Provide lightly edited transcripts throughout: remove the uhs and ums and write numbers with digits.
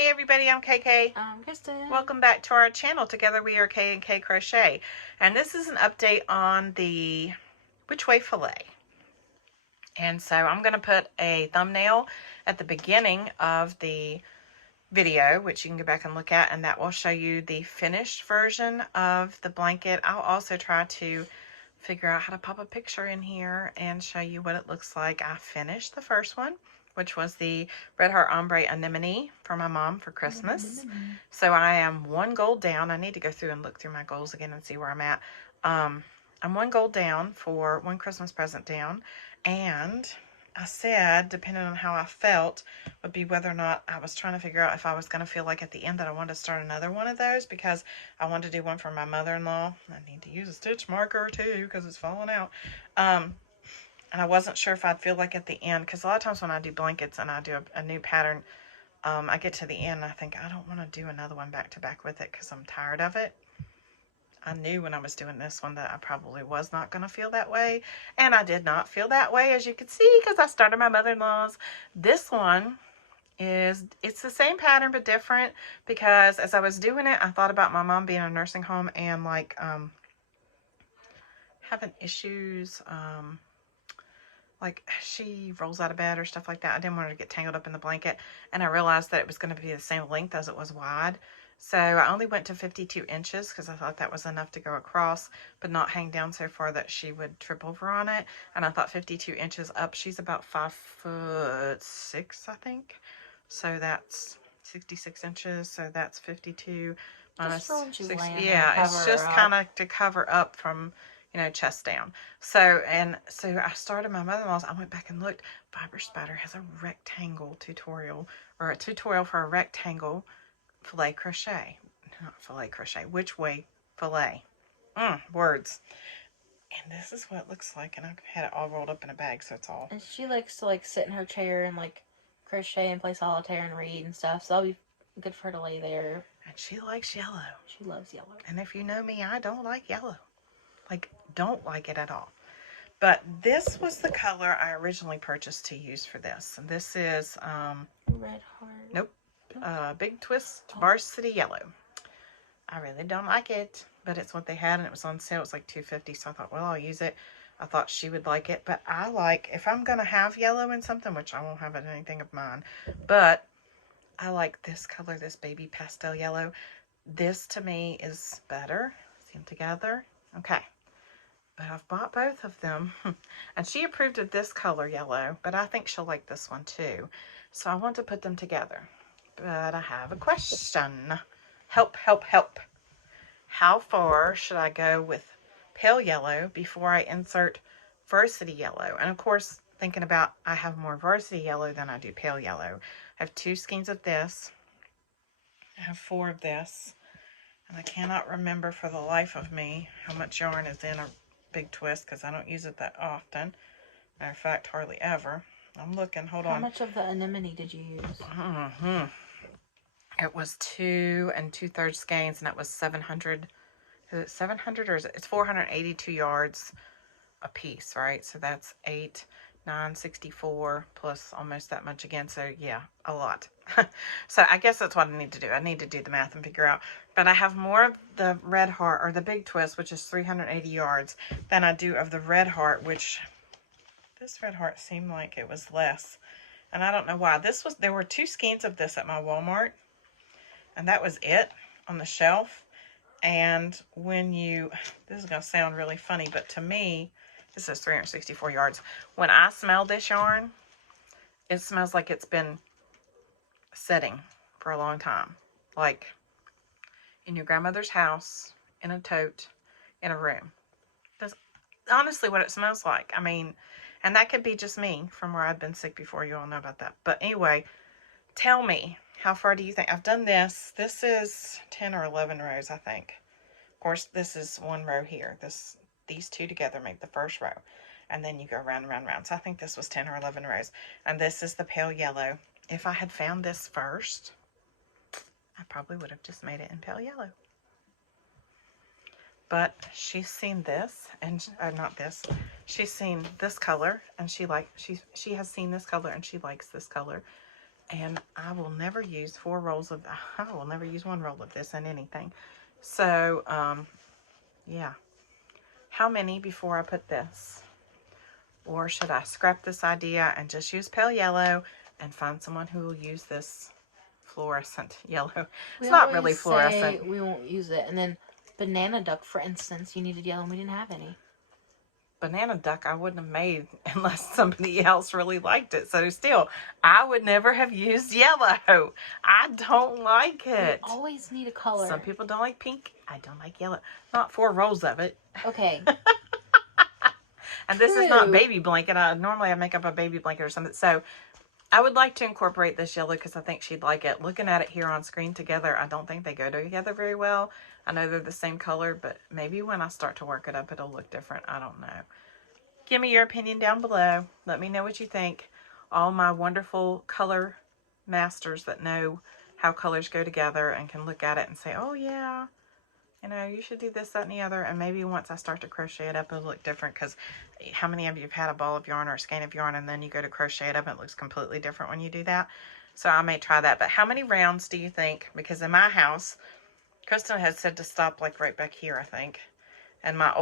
Hey everybody, I'm KK. I'm Kristen. Welcome back to our channel. Together we are K and K Crochet. And this is an update on the Way Filet. And so I'm going to put a thumbnail at the beginning of the video, which you can go back and look at, and that will show you the finished version of the blanket. I'll also try to figure out how to pop a picture in here and show you what it looks like. I finished the first one, which was the Red Heart Ombre Anemone for my mom for Christmas. So I am one goal down. I need to go through and look through my goals again and see where I'm at. I'm one goal down for one Christmas present down, and I said, depending on how I felt, would be whether or not I was trying to figure out if I was going to feel like at the end that I wanted to start another one of those, because I wanted to do one for my mother-in-law. I need to use a stitch marker too because it's falling out. And I wasn't sure if I'd feel like at the end, because a lot of times when I do blankets and I do a new pattern, I get to the end and I think I don't want to do another one back to back with it because I'm tired of it. I knew when I was doing this one that I probably was not going to feel that way. And I did not feel that way, as you can see, because I started my mother-in-law's. This one it's the same pattern but different, because as I was doing it, I thought about my mom being in a nursing home and like having issues. Like she rolls out of bed or stuff like that. I didn't want her to get tangled up in the blanket. And I realized that it was going to be the same length as it was wide. So I only went to 52 inches because I thought that was enough to go across, but not hang down so far that she would trip over on it. And I thought 52 inches up, she's about 5'6", I think. So that's 66 inches. So that's 52 minus 6. Yeah, it's just kind of to cover up from, you know, chest down. So I started my mother-in-law's. I went back and looked. Fiber Spider has a rectangle tutorial, or a tutorial for a rectangle filet crochet. Not filet crochet. Which way filet? Words. And this is what it looks like. And I've had it all rolled up in a bag, so it's all. And she likes to like sit in her chair and like crochet and play solitaire and read and stuff. So that'll be good for her to lay there. And she likes yellow. She loves yellow. And if you know me, I don't like yellow. Like, don't like it at all. But this was the color I originally purchased to use for this. And this is Red Heart. Nope. Big Twist Varsity Yellow. I really don't like it, but it's what they had, and it was on sale. It was like $2.50, so I thought, well, I'll use it. I thought she would like it, but I like, if I'm going to have yellow in something, which I won't have in anything of mine, but I like this color, this baby pastel yellow. This, to me, is better. See them together? Okay. But I've bought both of them, and she approved of this color yellow, but I think she'll like this one too. So I want to put them together. But I have a question. Help, help, help. How far should I go with pale yellow before I insert varsity yellow? And of course, thinking about, I have more varsity yellow than I do pale yellow. I have 2 skeins of this. I have 4 of this. And I cannot remember for the life of me how much yarn is in a Big Twist, because I don't use it that often. Matter of fact, hardly ever. I'm looking. Hold on. How much of the anemone did you use? It was 2 2/3 skeins, and it was 700. Is it 700 or is it? It's 482 yards a piece, right? So that's 8, 9, 64 plus almost that much again. So yeah, a lot. So I guess that's what I need to do. I need to do the math and figure out. But I have more of the Red Heart, or the Big Twist, which is 380 yards, than I do of the Red Heart, which this Red Heart seemed like it was less. And I don't know why. There were 2 skeins of this at my Walmart, and that was it on the shelf. And when this is going to sound really funny, but to me, this is 364 yards. When I smell this yarn, it smells like it's been sitting for a long time. Like in your grandmother's house, in a tote, in a room. That's honestly what it smells like. I mean, and that could be just me from where I've been sick before. You all know about that. But anyway, tell me, how far do you think? I've done this. This is 10 or 11 rows, I think. Of course, this is 1 row here. These 2 together make the first row. And then you go round and round and round. So I think this was 10 or 11 rows. And this is the pale yellow. If I had found this first, I probably would have just made it in pale yellow. But she's seen this, and not this. She's seen this color, and she has seen this color, and she likes this color. And I will never use 4 rolls of, I will never use 1 roll of this in anything. So, yeah. How many before I put this? Or should I scrap this idea and just use pale yellow and find someone who will use this fluorescent yellow? It's not really fluorescent. Say we won't use it, and then banana duck, for instance, you needed yellow and we didn't have any. Banana duck I wouldn't have made unless somebody else really liked it. So still, I would never have used yellow. I don't like it. We always need a color. Some people don't like pink. I don't like yellow. Not 4 rolls of it. Okay. And this is not baby blanket. Normally I make up a baby blanket or something. So I would like to incorporate this yellow because I think she'd like it. Looking at it here on screen together, I don't think they go together very well. I know they're the same color, but maybe when I start to work it up, it'll look different. I don't know. Give me your opinion down below. Let me know what you think. All my wonderful color masters that know how colors go together and can look at it and say, oh yeah, you know, you should do this, that, and the other. And maybe once I start to crochet it up, it'll look different. Because how many of you have had a ball of yarn or a skein of yarn and then you go to crochet it up and it looks completely different when you do that? So I may try that. But how many rounds do you think? Because in my house, Kristen had said to stop like right back here, I think. And my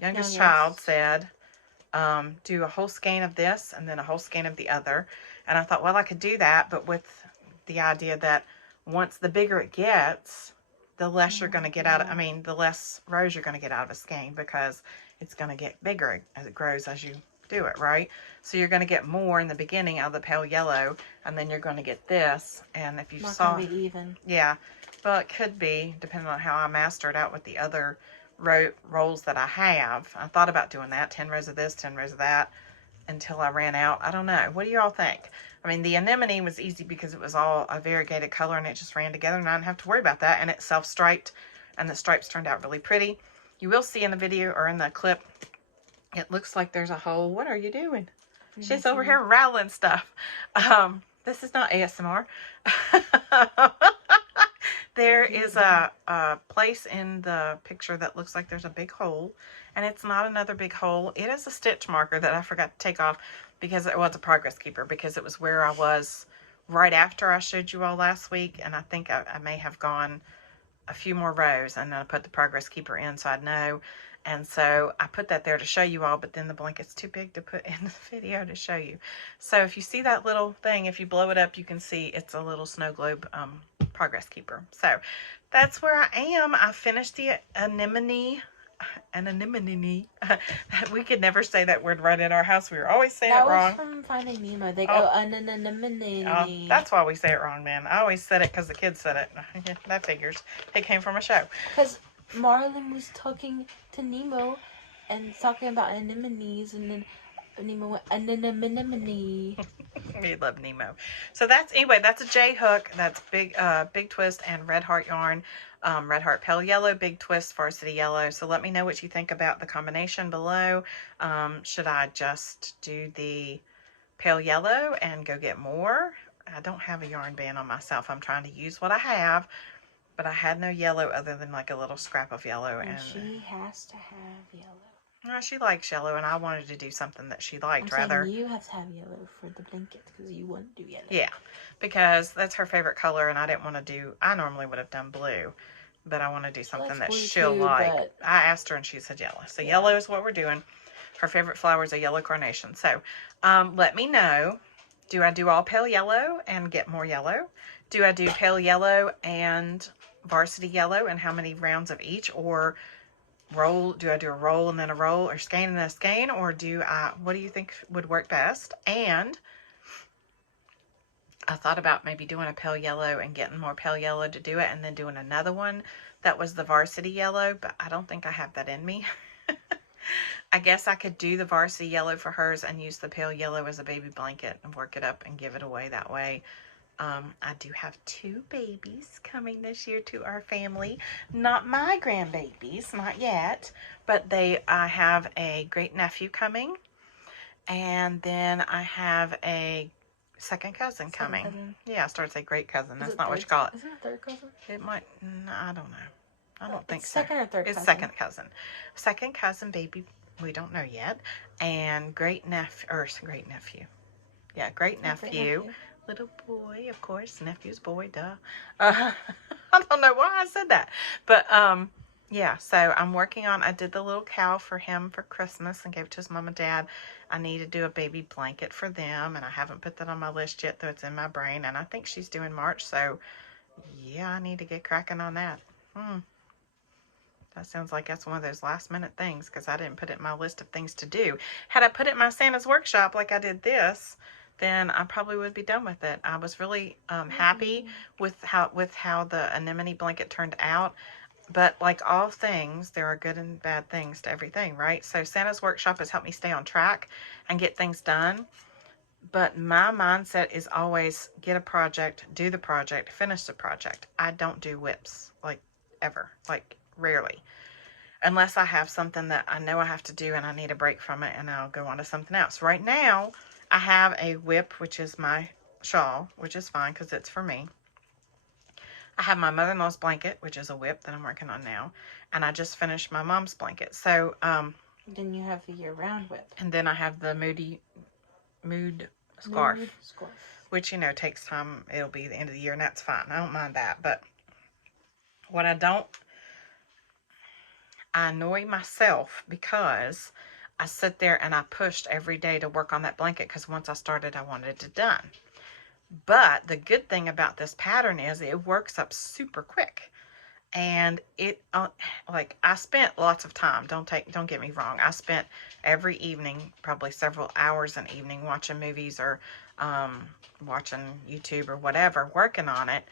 youngest child said, do a whole skein of this and then a whole skein of the other. And I thought, well, I could do that, but with the idea that once the bigger it gets, the less you're going to get out of, the less rows you're going to get out of a skein because it's going to get bigger as it grows as you do it, right? So you're going to get more in the beginning out of the pale yellow, and then you're going to get this. And if you saw, not going to be even. Yeah, well, it could be depending on how I master it out with the other rolls that I have. I thought about doing that, 10 rows of this, 10 rows of that, until I ran out. I don't know. What do y'all think? I mean, the anemone was easy because it was all a variegated color and it just ran together and I didn't have to worry about that. And it's self-striped and the stripes turned out really pretty. You will see in the video or in the clip, it looks like there's a hole. What are you doing? She's over here rattling stuff. This is not ASMR. There is a place in the picture that looks like there's a big hole, and it's not another big hole. It is a stitch marker that I forgot to take off because it was a progress keeper, because it was where I was right after I showed you all last week, and I think I may have gone a few more rows, and then I put the progress keeper in so I'd know. And so I put that there to show you all, but then the blanket's too big to put in the video to show you. So if you see that little thing, if you blow it up, you can see it's a little snow globe progress keeper. So that's where I am. I finished the anemone. We could never say that word right in our house. We were always saying it wrong. That was from Finding Nemo. They go anemone. That's why we say it wrong, man. I always said it because the kids said it. That figures. It came from a show. Because Marlon was talking to Nemo and talking about anemones, and then Nemo went anemone. We love Nemo. So that's a J hook. That's big twist and red heart yarn. Red heart pale yellow, big twist varsity yellow. So let me know what you think about the combination below. Should I just do the pale yellow and go get more? I don't have a yarn band on myself. I'm trying to use what I have. But I had no yellow other than like a little scrap of yellow. And she has to have yellow. No, she likes yellow, and I wanted to do something that she liked rather. You have to have yellow for the blanket because you wouldn't do yellow. Yeah, because that's her favorite color, and I didn't want to do. I normally would have done blue, but I want to do something that she'll like. I asked her, and she said yellow. So yellow is what we're doing. Her favorite flower is a yellow carnation. So let me know. Do I do all pale yellow and get more yellow? Do I do pale yellow and varsity yellow and how many rounds of each, or roll? Do I do a roll and then a roll, or skein and then a skein, or do I, what do you think would work best? And I thought about maybe doing a pale yellow and getting more pale yellow to do it, and then doing another one that was the varsity yellow, but I don't think I have that in me. I guess I could do the varsity yellow for hers and use the pale yellow as a baby blanket and work it up and give it away that way. I do have 2 babies coming this year to our family. Not my grandbabies, not yet, but I have a great nephew coming, and then I have a second cousin coming. Cousin. Yeah, I started to say great cousin. That's not what you call it. Isn't it third cousin? It might. No, I don't know. I don't think so. Second or third cousin? It's second cousin. Second cousin baby. We don't know yet. And great nephew. Yeah, great nephew. little boy, of course, nephew's boy, duh. I don't know why I said that, but yeah, so I'm working on, I did the little cow for him for Christmas and gave it to his mom and dad. I need to do a baby blanket for them, and I haven't put that on my list yet, though it's in my brain, and I think she's due in March, so yeah, I need to get cracking on that. That sounds like that's one of those last minute things, because I didn't put it in my list of things to do. Had I put it in my Santa's workshop like I did this, then I probably would be done with it. I was really happy with how the anemone blanket turned out. But like all things, there are good and bad things to everything, right? So Santa's workshop has helped me stay on track and get things done. But my mindset is always get a project, do the project, finish the project. I don't do whips, like ever, like rarely. Unless I have something that I know I have to do and I need a break from it, and I'll go on to something else. Right now, I have a whip, which is my shawl, which is fine because it's for me. I have my mother-in-law's blanket, which is a whip that I'm working on now. And I just finished my mom's blanket. So, then you have the year-round whip. and then I have the mood scarf, which, you know, takes time. It'll be the end of the year, and that's fine. I don't mind that. But what I annoy myself because I sit there and I pushed every day to work on that blanket, because once I started, I wanted it done. But the good thing about this pattern is it works up super quick. And it, like, I spent lots of time. Don't get me wrong. I spent every evening, probably several hours an evening, watching movies or watching YouTube or whatever, working on it.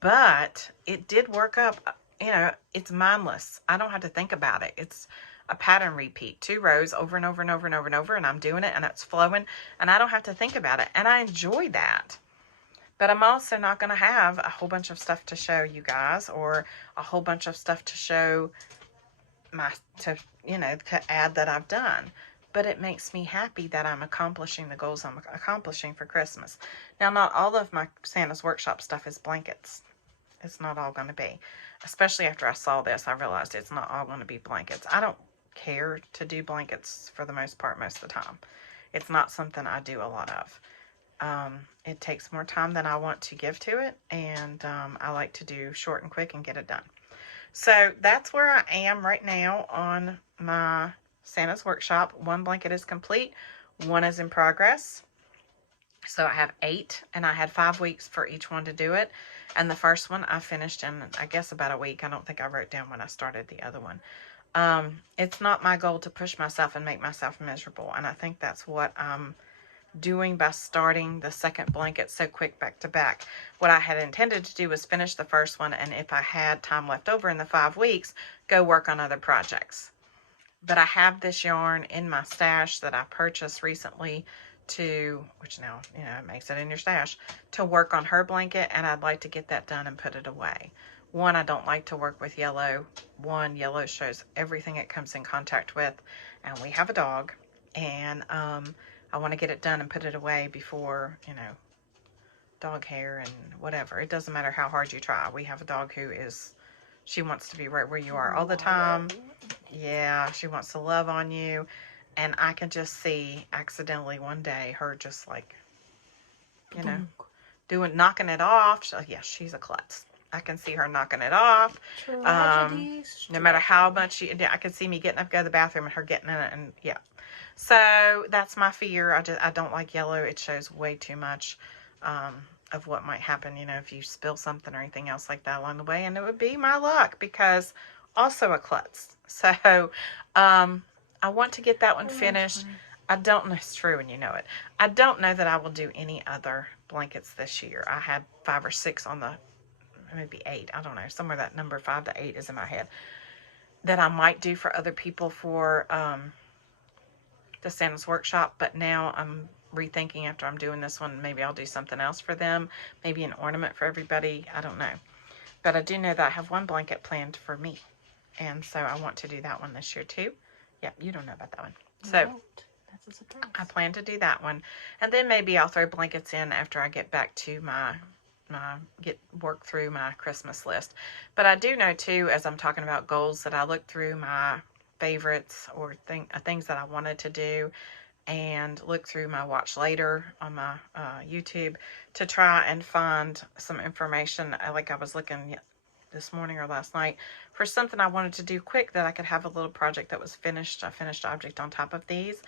But it did work up. You know, it's mindless. I don't have to think about it. It's a pattern repeat, 2 rows over and over and over and over and over, and I'm doing it, and it's flowing, and I don't have to think about it, and I enjoy that. But I'm also not going to have a whole bunch of stuff to show you guys, or a whole bunch of stuff to show to add that I've done. But it makes me happy that I'm accomplishing the goals I'm accomplishing for Christmas. Now, not all of my Santa's Workshop stuff is blankets. It's not all going to be. Especially after I saw this, I realized it's not all going to be blankets. I don't care to do blankets for the most part most of the time. It's not something I do a lot of. It takes more time than I want to give to it, and I like to do short and quick and get it done. So that's where I am right now on my Santa's Workshop. 1 blanket is complete, 1 is in progress. So I have 8, and I had 5 weeks for each one to do it. And the first one I finished in, I guess, about a week. I don't think I wrote down when I started the other one. It's not my goal to push myself and make myself miserable, and I think that's what I'm doing by starting the second blanket so quick back to back. What I had intended to do was finish the first one, and if I had time left over in the 5 weeks, go work on other projects. But I have this yarn in my stash that I purchased recently which now, you know, it makes it in your stash, to work on her blanket, and I'd like to get that done and put it away. 1, I don't like to work with yellow. 1, yellow shows everything it comes in contact with, and we have a dog, and I want to get it done and put it away before, you know, dog hair and whatever. It doesn't matter how hard you try. We have a dog she wants to be right where you are all the time. Yeah, she wants to love on you. And I can just see accidentally one day her just like, you know, knocking it off. Yeah, she's a klutz. I can see her knocking it off. No matter how much I could see me getting up, go to the bathroom, and her getting in it, and yeah. So that's my fear. I don't like yellow. It shows way too much of what might happen, you know, if you spill something or anything else like that along the way. And it would be my luck, because also a klutz. So I want to get that one finished. I don't know, it's true, and you know it. I don't know that I will do any other blankets this year. I had 5 or 6 on the, maybe 8, I don't know, somewhere that number 5 to 8 is in my head, that I might do for other people for the Santa's Workshop. But now I'm rethinking, after I'm doing this one, maybe I'll do something else for them, maybe an ornament for everybody. I don't know. But I do know that I have 1 blanket planned for me, and so I want to do that one this year too. Yep, you don't know about that one. So that's a surprise. I plan to do that one, and then maybe I'll throw blankets in after I get back to work through my Christmas list. But I do know too, as I'm talking about goals, that I look through my favorites or things that I wanted to do, and look through my watch later on my YouTube to try and find some information. Like I was looking this morning or last night for something I wanted to do quick that I could have a little project that was finished, a finished object on top of these.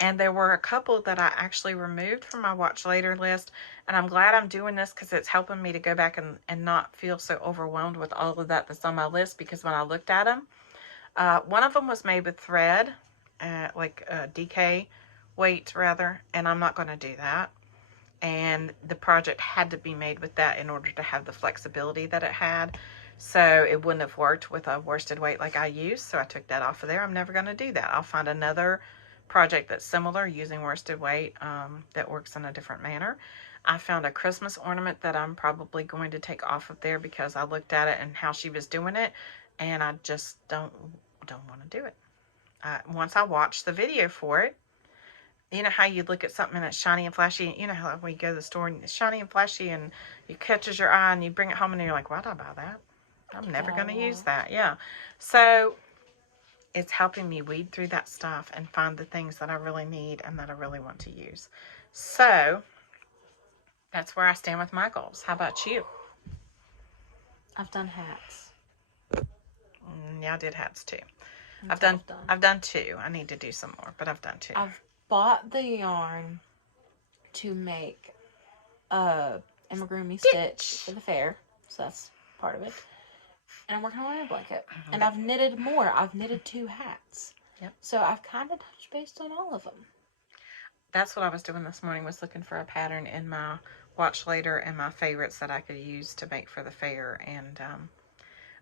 And there were a couple that I actually removed from my watch later list. And I'm glad I'm doing this because it's helping me to go back and not feel so overwhelmed with all of that that's on my list. Because when I looked at them, one of them was made with thread, like DK weight rather, and I'm not going to do that. And the project had to be made with that in order to have the flexibility that it had. So it wouldn't have worked with a worsted weight like I use. So I took that off of there. I'm never going to do that. I'll find another project that's similar using worsted weight that works in a different manner. I found a Christmas ornament that I'm probably going to take off of there because I looked at it and how she was doing it, and I just don't want to do it. Once I watched the video for it, you know how you look at something and it's shiny and flashy, you know how when you go to the store and it's shiny and flashy and it catches your eye and you bring it home and you're like, why'd I buy that? I'm never going to use that. Yeah. So it's helping me weed through that stuff and find the things that I really need and that I really want to use. So that's where I stand with my goals. How about you? I've done hats. Yeah, I did hats too. I've done two. I need to do some more, but I've done two. I've bought the yarn to make amigurumi stitch for the fair, so that's part of it. And I'm working on my blanket. And I've knitted more. I've knitted 2 hats. Yep. So I've kind of touched base on all of them. That's what I was doing this morning, was looking for a pattern in my watch later and my favorites that I could use to make for the fair. And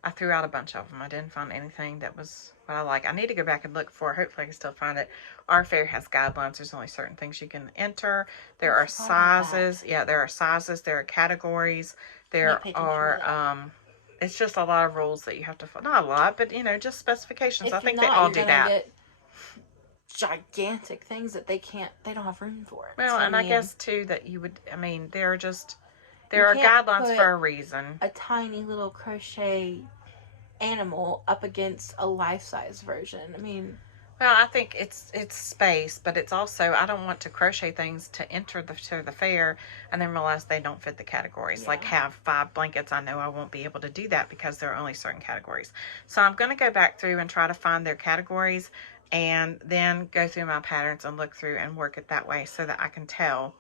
I threw out a bunch of them. I didn't find anything that was what I like. I need to go back and look for, hopefully I can still find it. Our fair has guidelines. There's only certain things you can enter. There are sizes. Yeah, there are sizes. There are categories. There are, it's just a lot of rules that you have to follow. Not a lot, but, you know, just specifications. I think they all do that. Get gigantic things that they don't have room for it. Well, so, and I guess, too, that you would, I mean, there are guidelines for a reason. A tiny little crochet animal up against a life-size version. I mean, well, I think it's space, but it's also, I don't want to crochet things to enter to the fair and then realize they don't fit the categories. Yeah. Like have 5 blankets. I know I won't be able to do that because there are only certain categories. So I'm going to go back through and try to find their categories and then go through my patterns and look through and work it that way so that I can tell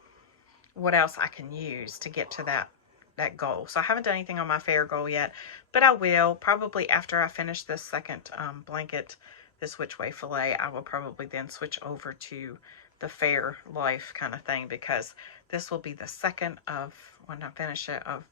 what else I can use to get to that goal. So I haven't done anything on my fair goal yet, but I will probably after I finish this second blanket, this Way Filet. I will probably then switch over to the fair life kind of thing, because this will be the second of, when I finish it, of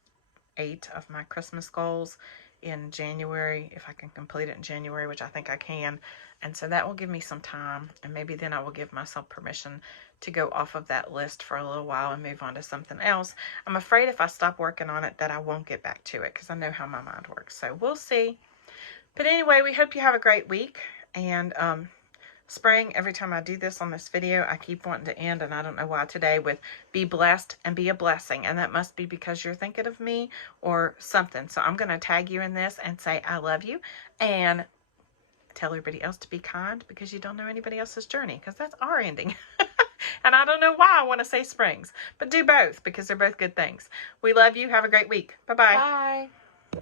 8 of my Christmas goals in January, if I can complete it in January, which I think I can. And so that will give me some time, and maybe then I will give myself permission to go off of that list for a little while and move on to something else. I'm afraid if I stop working on it that I won't get back to it, because I know how my mind works. So we'll see. But anyway, we hope you have a great week. And spring, every time I do this on this video, I keep wanting to end, and I don't know why, today with be blessed and be a blessing. And that must be because you're thinking of me or something. So I'm going to tag you in this and say I love you, and tell everybody else to be kind, because you don't know anybody else's journey, because that's our ending. And I don't know why I want to say springs, but do both, because they're both good things. We love you. Have a great week. Bye-bye. Bye.